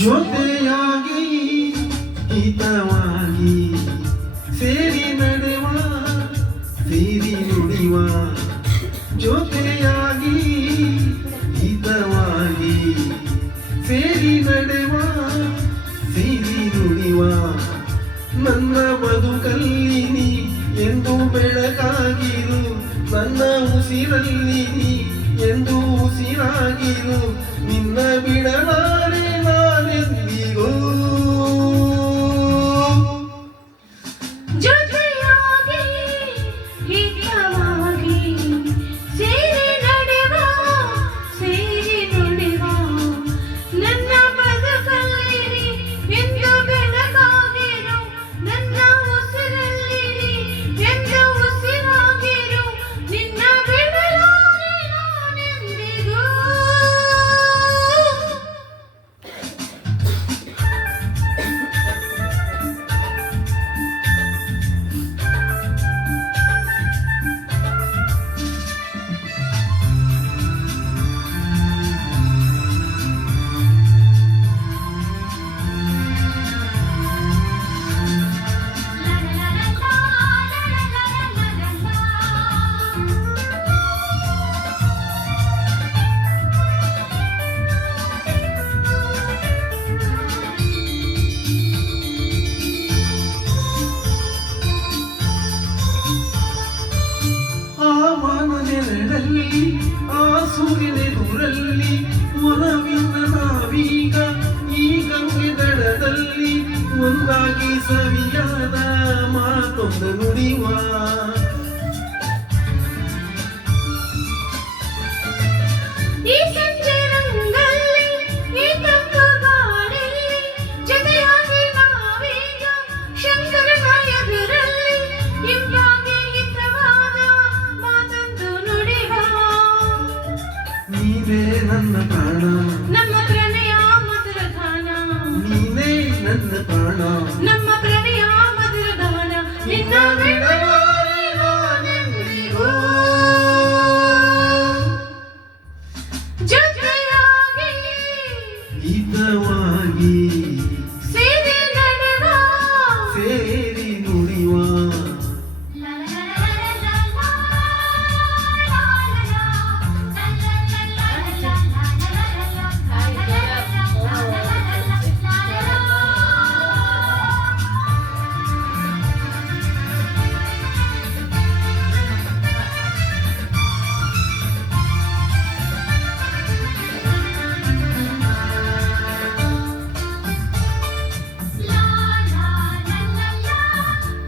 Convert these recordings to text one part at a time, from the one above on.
ಜೊತೆಯಾಗಿ ಹಿತವಾಗಿ ಸೇರಿ ನಡೆವ ಸೇರಿ ನುಡಿವ ಜೊತೆಯಾಗಿ ಹಿತವಾಗಿ ಸೇರಿ ನಡೆವ ಸೇರಿ ನುಡಿವ ನನ್ನ ಬದುಕಲ್ಲಿ ನೀ ಎಂದು ಬೆಳಕಾಗಿರು ನನ್ನ ಉಸಿರಲ್ಲಿ ನೀ ಎಂದು ಉಸಿರಾಗಿರು ನಿನ್ನ ಬಿಡಲಾರೆ ನಾನೆಂದಿಗೂ ಜೊತೆಯಾಗಿ ಹಿತವಾಗಿ ಸೇರಿ ನಡೆವ ಸೇರಿ ನುಡಿವ ನನ್ನ ಬದುಕಲ್ಲಿ ನೀ ಎಂದು ಬೆಳಕಾಗಿರು ನನ್ನ ಉಸಿರಲ್ಲಿ ನೀ ಎಂದು ಉಸಿರಾಗಿರು ನಿನ್ನ ಬಿಡಲಾರೆ ನಾನೆಂದಿಗೂ ಆ ಸೂರ್ಯನೆದುರಲ್ಲಿ ಒಲವಿನ ನಾವೀಗ ಈ ಗಂಗೆ ದಡದಲ್ಲಿ ಒಂದಾಗಿ ಸವಿಯಾದ ಮಾತೊಂದು ನುಡಿವ ಈ ಸಂಜೆ ರಂಗಲ್ಲಿ ಈ ತಂಪು ಗಾಳಿಯಲ್ಲಿ ಜೊತೆಯಾಗಿ ನಾವೀಗ ಶಂಕರನ ಎದುರಲ್ಲಿ ಇಂಪಾಗಿ ಹಿತವಾದ ಮಾತೊಂದು ನುಡಿವ ನೀನೇ ನನ್ನ ಪ್ರಾಣ ನಮ್ಮ ಪ್ರಣಯ ಮಧುರ ಗಾನ ನೀನೇ ನನ್ನ ಪ್ರಾಣ ನಮ್ಮ ಪ್ರಣಯ ಮಧುರ ಗಾನ ನಿನ್ನ ಬಿಡಲಾರೆ ನಾನೆಂದಿಗೂ ಜೊತೆಯಾಗಿ ಹಿತವಾಗಿ ಸೇರಿ ನಡೆವ ಸೇರಿ ನುಡಿವ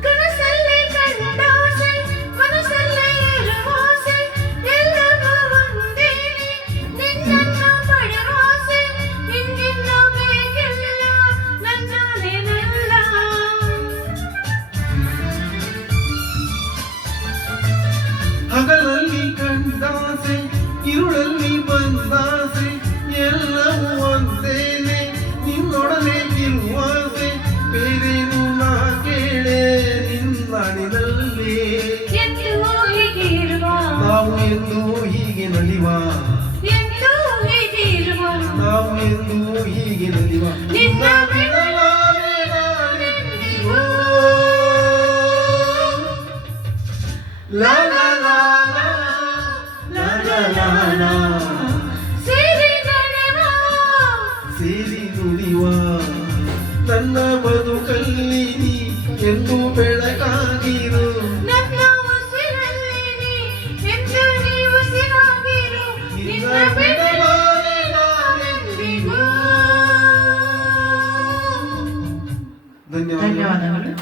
ಕನಸಲ್ಲಿ ಕಂಡಾಸೆ ಮನಸ್ಸಲ್ಲಿ ಇರುವಾಸೆ ಎಲ್ಲವೂ ಒಂದೇನೆ ನಿನ್ನನ್ನು ಪಡೆವಾಸೆ ನಿನ್ನಿಂದ ಬೇಕಿಲ್ಲ ನನ್ನನೇನೆಲ್ಲ ಹಗಲಲ್ಲಿ ಕಂಡಾಸೆ ഇരുಳಲ್ಲಿ ಬಂದಾಸೆ ಎಲ್ಲವೂ ಒಂದೇನೆ ನಿನ್ನೊಡನೆ ಇರುವಾಸೆ ಬೇರೇನು ನಾ ಕೇಳೆ ನಿನ್ನಾಡಿನಲ್ಲಿ ಎಂದು ಹೀಗೆ ಇರುವ ನಾವು ಎಂದು ಹೀಗೆ ನಲಿವ ಎಂದು ಹೀಗೆ ಇರುವ ನಾವು ಎಂದು ಹೀಗೆ ನಲಿವ ನಿನ್ನ ಬಿಡಲಾರೆ ನಾನೆಂದಿಗೂ. ಲಾ ಲಾ ಲಾ ಲಾ, ಲಾ ಲಾ ಲಾ ಲಾ, ಸೇರಿ ನಡೆವ ಸೇರಿ ನುಡಿವ ನನ್ನ ಬದುಕಲ್ಲಿ ನೀ ಎಂದು ಬೆಳಕಾಗಿರು ನನ್ನ ಉಸಿರಲ್ಲಿ ನೀ ಎಂದು ನೀ ಉಸಿರಾಗಿರು ನಿನ್ನ ಬಿಡಲಾರೆ ನಾನೆಂದಿಗೂ. ಧನ್ಯವಾದಗಳು.